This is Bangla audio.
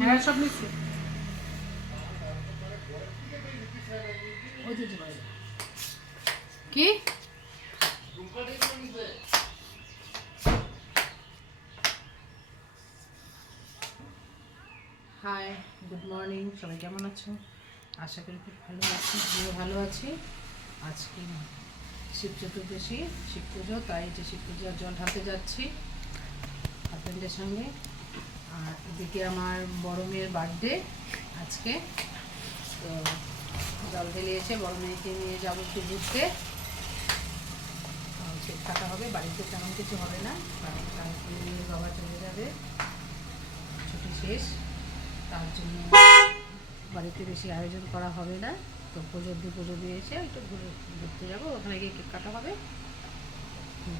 হ্যাঁ সব নিচ্ছে। কি? হাই গুড মর্নিং সবাই কেমন আছো? আশা করি খুব ভালো আছি আমিও ভালো আছি। আজকে শিব চতুর্দশী শিব পুজো তাই যে শিব পুজোর জল ঢালতে যাচ্ছি। হাজব্যান্ডের সঙ্গে আর এদিকে আমার বড় মেয়ের বার্থডে আজকে। তো জল ঢেলিয়েছে, বড় মেয়েকে নিয়ে যাব একটু ঘুরতে। সে থাকা হবে, বাড়িতে তেমন কিছু হবে না, কারণ কালকে বাবা চলে যাবে। ছুটি শেষ, তার জন্য বাড়িতে বেশি আয়োজন করা হবে না। তো পুজোর দিয়ে পুজো দিয়ে এসে একটু ঘুরে ঘুরতে যাব, ওখানে গিয়ে কেক কাটা হবে। হুম।